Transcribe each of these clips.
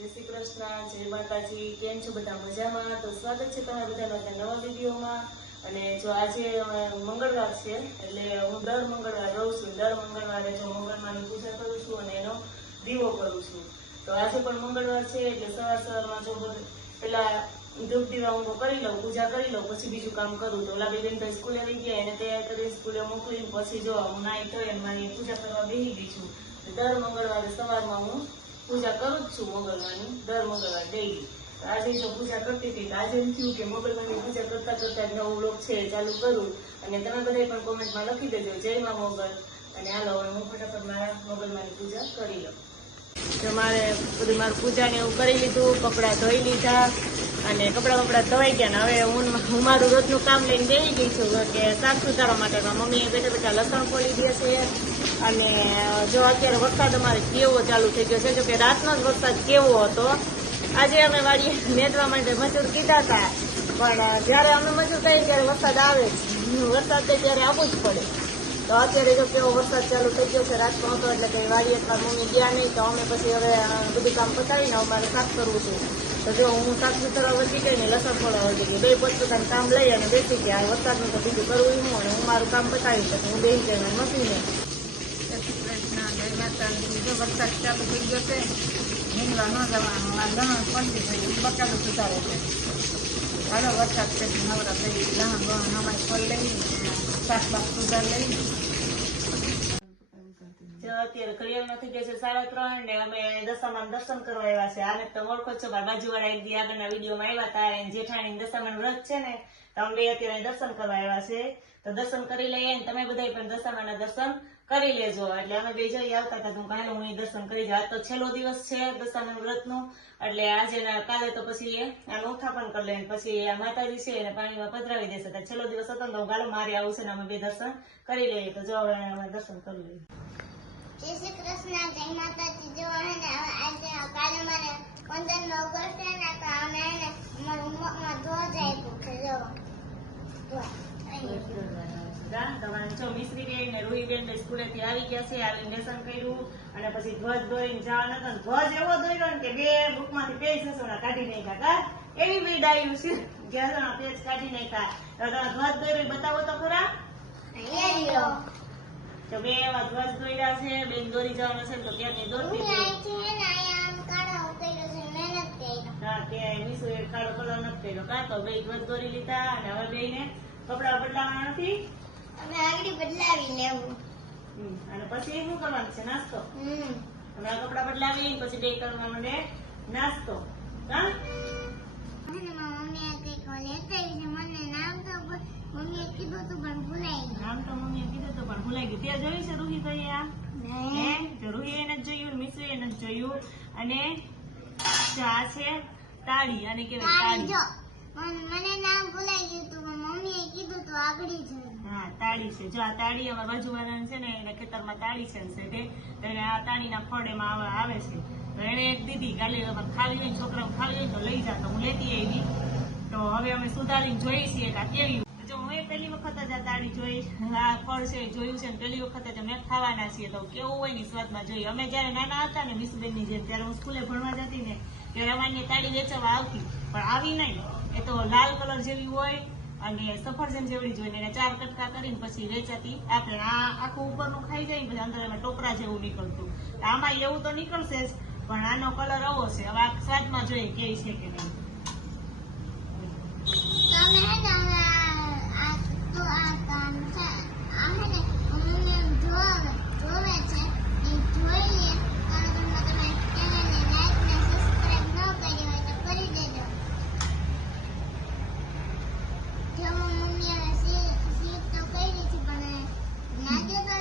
જય શ્રી કૃષ્ણ, જય માતાજી. કેમ છો બધા? મજામાં? તો સ્વાગત છે તમારા બધાના નવા વિડીયોમાં. અને જો આજે મંગળવાર છે એટલે હું દર મંગળવાર રહું છું. દર મંગળવારે જો મંગળવારની પૂજા કરું છું અને એનો દીવો કરું છું. તો આજે પણ મંગળવાર છે એટલે સવારમાં જો પેલા ધૂપ દીવા હું કરી લઉં, પૂજા કરી લઉં, પછી બીજું કામ કરું. તો ઓલા બેન ભાઈ સ્કૂલે આવી ગયા, એને તૈયાર કરી સ્કૂલે મોકલીને પછી જો હું નાઈ ધોઈ અને મારી પૂજા કરવા બેસી ગઈ છું. દર મંગળવારે સવારમાં હું પૂજા કરું જ છું મંગળવારની, દર મંગળવાર ડેઈલી. આજે જો પૂજા કરતી હતી આજે એમ થયું કે મંગળવારની પૂજા કરતા કરતા નવો વ્લોગ છે ચાલુ કરું. અને તમે બધા પણ કોમેન્ટમાં લખી દેજો જય માં મોગલ. અને હાલો હવે હું ફટાફટ મારા મોગલમાંની પૂજા કરી લઉં. તો મારે બધું મારું પૂજાને એવું કરી લીધું, કપડાં ધોઈ લીધા અને કપડાં ધોઈ ગયા. ને હવે હું મારું રોજનું કામ લઈને બેસી ગઈ છું કે શાક સુધારવા માટે. મમ્મીએ બેઠા બેઠા લસણ ખોલી દે છે. અને જો અત્યારે વરસાદ અમારે કેવો ચાલુ થઈ ગયો છે, જો કે રાતનો જ વરસાદ કેવો હતો. આજે અમે વાડીએ નેદવા માટે મજૂર કીધા હતા, પણ જયારે અમે મજૂર કહીએ ત્યારે વરસાદ આવે જ, વરસાદ તો ત્યારે આવવું જ પડે. તો અત્યારે જો કેવો વરસાદ ચાલુ થઈ ગયો છે, રાતનો હતો એટલે કઈ વાડીએ મમ્મી ગયા નહીં. તો અમે પછી હવે બધું કામ પતાવીને અમારે શાક કરવું છે. તો જો હું શાક સુધારવા વધી ગઈ ને લસણ ખોલાવા વધી ગઈ, બે પોતપોતાનું કામ લઈ અને બેસી ગયા. વરસાદનું તો બીજું કરવું હું અને હું મારું કામ પતાવી પછી હું બેસી ગઈ મશીને. વરસાદ ચાલુ થઈ ગયો છે, નીંદવા ન જવાનું, આ લહણ પંડી થઈ બકાલું સુધારે છે. હાલો વરસાદ છે નવરા થઈ લહણ ગહણ અમારે ફળ લઈ શાક બાક સુધાર લઈ. અત્યારે ઘડિયાળમાં થઈ ગયા છે 3:30 ને અમે દશામાનું દર્શન કરવા આવ્યા છે. આને તો ઓળખો છો, બાજુવાળા એક દી આગળના વિડીયોમાં આવ્યા હતા. જેઠાણી દશામાનું વ્રત છે ને તો અમે અત્યારે દર્શન કરવા આવ્યા છે. તો દર્શન કરી લઈએ ને તમે બધા પણ દશામાના દર્શન કરી લેજો. એટલે અમે બે જઈ આવતા હતા, હું કાલે હું દર્શન કરી જાઉં. આજ તો છેલ્લો દિવસ છે દશામાનું વ્રતનું, એટલે આજે કાલે તો પછી આનું ઉથાપન કરી લે પછી આ માતાજી છે એને પાણીમાં પધરાવી દેશે. તો છેલ્લો દિવસ હતો ને તો કાલે મારે આવું છે ને અમે બે દર્શન કરી લઈએ. તો જો હવે અમે દર્શન કરી લઈએ. જય શ્રી કૃષ્ણ, જય માતાજી. જો હે ને આજે કાલે મારે 15 ઓગસ્ટ છે ને તો અમે હે ને અમારા ઉમરમાં ધ્વજ આપ્યો છે. જો મિશ્રીબેન ને રૂહીબેન સ્કૂલેથી આવી ગયા છે, આવીને લેસન કર્યું અને પછી ધ્વજ દોરીને જવાના હતા. ધ્વજ એવો દોર્યો ને કે બે બુકમાંથી પેજ સસોડા કાઢી નાખ્યા. એવી બી ડાયું છે, જ્યાં પેજ કાઢી નાખ્યા. ધ્વજ દોર્યો બતાવો તો ખરા. તો બે એવા ધ્વજ દોર્યા છે, બેન દોરી જવાનું છે તો ક્યાંથી દોરતી હા ત્યાં મીસુ એ કાળો કલર નથી કર્યો. કાં તો બે ધ્વજ દોરી લીધા અને હવે બેને કપડા બદલાવાના નથી, અમે આગળ બદલાવી લેવું. અને પછી શું કરવાનું છે? નાસ્તો. હમણાં કપડા બદલાવી પછી બે કરવા માંડે નાસ્તો. હા મમ્મીએ કઈક લેતા આવી છે, મને નામ તો મમ્મીએ કીધું તું પણ ભૂલાઈ ગયું. નામ તો મમ્મીએ કીધું તું પણ ભૂલાઈ ગયું. ત્યાં જોયું છે રૂહી તો અહીંયા રૂહી એને જ જોયું, મીસુ એને જ જોયું. અને આ છે તાળી, અને કેવાય તાળી. મને નામ ભૂલાઈ ગયું તું પણ મમ્મીએ કીધું તું આગળ જ. હા તાળી છે. જો આ તાળી અમારા બાજુવાળા છે ને એને ખેતરમાં તાળી છે તે આ તાળીના ફળ એમાં આવે છે. તો એને એક દીધી કાલે ખાવી હોય છોકરાઓ ખાવી હોય તો લઈ જા. તો હું લેતી આવી. તો હવે અમે સુધારીને જોઈ છીએ કે કેવી. જો હું એ પહેલી વખત જ આ તાળી જોઈ, આ ફળ છે જોયું છે ને પહેલી વખત જ અમે ખાવાના છીએ. તો કેવું હોય ને સ્વાદમાં જોઈએ. અમે જયારે નાના હતા ને મીસુબેનની જેમ ત્યારે હું સ્કૂલે ભણવા જતી ને ત્યારે અમારી તાળી વેચવા આવતી, પણ આવી નહીં. એ તો લાલ કલર જેવી હોય અને સફરજન જેવડી જોઈને એને 4 કટકા કરીને પછી વેચાતી. આપણે આ આખું ઉપરનું ખાઈ જાય પછી અંદર એમાં ટોપરા જેવું નીકળતું. આમાં એવું તો નીકળશે જ, પણ આનો કલર આવો છે. હવે આ સ્વાદમાં જોઈએ કે છે કે નહીં. તમે હે ને આ તો આ કામ છે આ હે ને મમ્મી જોવે છે એ જોઈએ. તમે ચેનલને લાઈક ને સબસ્ક્રાઇબ ન કરી હોય તો કરી દેજો. જો મમ્મી હવે સીટ તો કરી છે પણ નાગે તો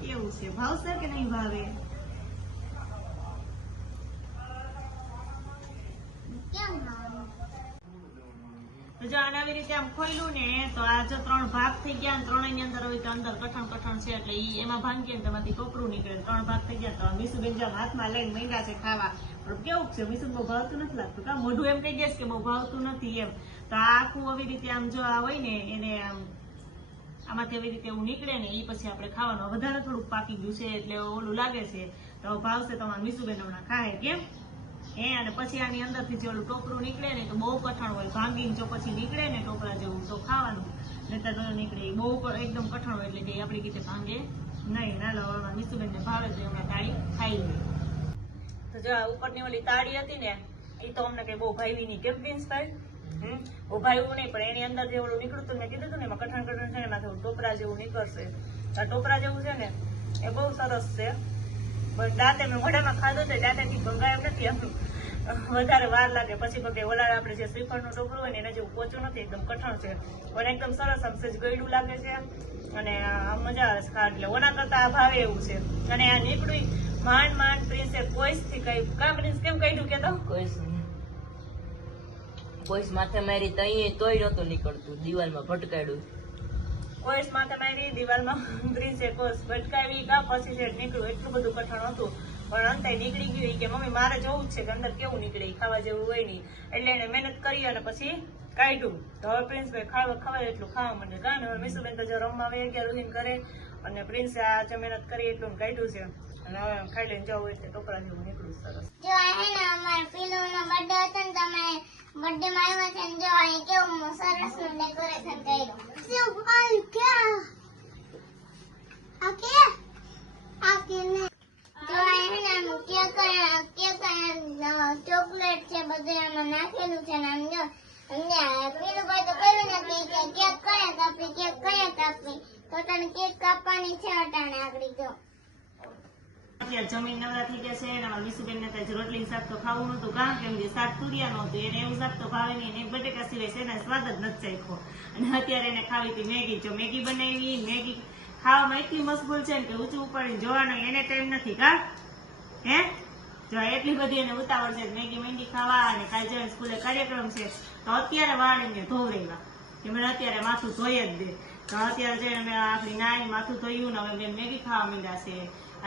કેવું છે? ભાવશે કે નહીં ભાવે? કેમ ભાવે? તો જો આને આવી રીતે આમ ખોલ્યું ને તો આ જો 3 ભાગ થઈ ગયા ને ત્રણેયની અંદર હવે અંદર કઠણ છે એટલે એમાં ભાંગીએ ને તેમાંથી ટોપરું નીકળે. 3 ભાગ થઈ ગયા. તો મીસુબેન જેમ હાથમાં લઈને માંડ્યા છે ખાવા. પણ કેવું છે મીસુ બહુ ભાવતું નથી લાગતું. કા મોઢું એમ કહી દેશ કે બહુ ભાવતું નથી એમ. તો આ આખું આવી રીતે આમ જો આ હોય ને એને આમ આમાંથી આવી રીતે એવું નીકળે ને એ પછી આપણે ખાવાનું. વધારે થોડુંક પાકી ગયું છે એટલે ઓલું લાગે છે. તો ભાવશે તમારા મીસુબેન હમણાં ખાય કેમ અને પછી આની અંદરથી જે ઓલું ટોપરું નીકળે ને તો બહુ કઠણ હોય, ભાંગીને જો પછી નીકળે ને ટોપરા જેવું તો ખાવાનું, નહીતર ન નીકળે. એ બહુ એકદમ કઠણ હોય એટલે કે આપણી રીતે ભાંગે નહીં. નાલો હવે મીસુબેન ને ભાવે તો એમણે તાળી ખાઈ લઈએ. તો જો આ ઉપરની ઓલી તાળી હતી ને એ તો અમને કઈ બહુ ભાવી નહીં, કેમ પ્રિન્સભાઈ? બહુ ભાવ્યું નહીં, પણ એની અંદર જે ઓલું નીકળ્યું હતું મેં કીધું હતું ને એમાં કઠણ કઠણ છે ને એમાં થોડું ટોપરા જેવું નીકળશે. આ ટોપરા જેવું છે ને એ બહુ સરસ છે. પણ દાંતે મેં મોઢામાં ખાધું છે, દાંતેથી ભંગાય એમ નથી, એમ વધારે વાર લાગે. પછી પગે ઓલા આપણે જે શ્રીફળનું ટોપરું હોય ને એના જેવું પોચું નથી, એકદમ કઠણ છે પણ એકદમ સરસ આમ સેજ ગળ્યું લાગે છે અને મજા આવે છે ખાવા. એટલે ઓના કરતા આ ભાવે એવું છે. અને આ નીકળ્યું માંડ માંડ પ્રિન્સે કોઈસથી કહ્યું. કા પ્રિન્સ કેમ કહ્યું કે તો કોઈસ માથે મારી તોય નહોતું નીકળતું, દિવાલમાં ભટકાડ્યું. કોઈસ માથે મારી દિવાલમાં પ્રિન્સે કોઈસ ભટકાવી કા પછી છે નીકળ્યું. એટલું બધું કઠણ હતું પણ અંતે નીકળી ગયું. કે મમ્મી મારે જોવું જ છે કે અંદર કેવું નીકળે, ખાવા જેવું હોય નહીં. એટલે એને મહેનત કરી અને પછી કાઢ્યું. તો હવે પ્રિન્સભાઈ ખવાય એટલું ખાવા માંડે. કાને હવે મીસુબેન તો જો રમવા વહી ગયા રૂહીન કરે અને પ્રિન્સે આ જે મહેનત કરી એટલું કાઢ્યું છે અને હવે ખાઈ લઈને જવું એટલે ટોપરા જેવું નીકળ્યું સરસ. જો હે ને અમારા પીલુનો બર્થડે હતો ને તમે બર્થડે માં આવ્યા છે ને જો અહીં કેવું સરસ નું ડેકોરેશન કર્યું. શું ભાઈ કે આ ને જો અહીં હે ને આમ કેક ચોકલેટ છે બધું એમાં નાખેલું છે ને આમ જો પીલું ભાઈ તો કર્યું નથી કે કેક કયા કાપી તો તને કેક કાપવાની છે અટાણે આગળ જો. અત્યારે જમીન નવરા થઈ ગયા છે અને અમારા મીસુબેન ને ત્યાં રોટલી શાક તો ખાવું નતું, કારણ કે જે શાક તુરિયાનું હતું એને એવું શાક તો ભાવે નહીં, એને બટેકા સિવાય છે ને સ્વાદ જ નથી ચાખ્યો. અને અત્યારે એને ખાવી હતી મેગી. જો મેગી બનાવી, મેગી ખાવામાં એટલી મશગુલ છે ને કે ઊંચું ઉપાડીને જોવાનો એને ટાઈમ નથી. કા હે જો એટલી બધી એને ઉતાવળ છે મેગી ખાવા. અને કાલે જઈને સ્કૂલે કાર્યક્રમ છે તો અત્યારે વાળીને ધોવરેલા કે મને અત્યારે માથું ધોઈ જ દે. તો અત્યારે જઈને મેં આપણી નાઈ માથું ધોયું ને હવે બેન મેગી ખાવા માંડ્યા છે.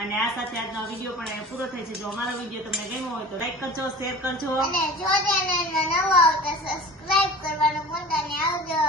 અને આ સાથે આજનો વિડીયો પણ પૂરો થાય છે. જો અમારો વિડીયો તમને ગમ્યો હોય તો લાઈક કરજો, શેર કરજો અને જો ચેનલ નવો આવતા સબસ્ક્રાઇબ કરવાનું ભૂલતા નહીં. આવજો.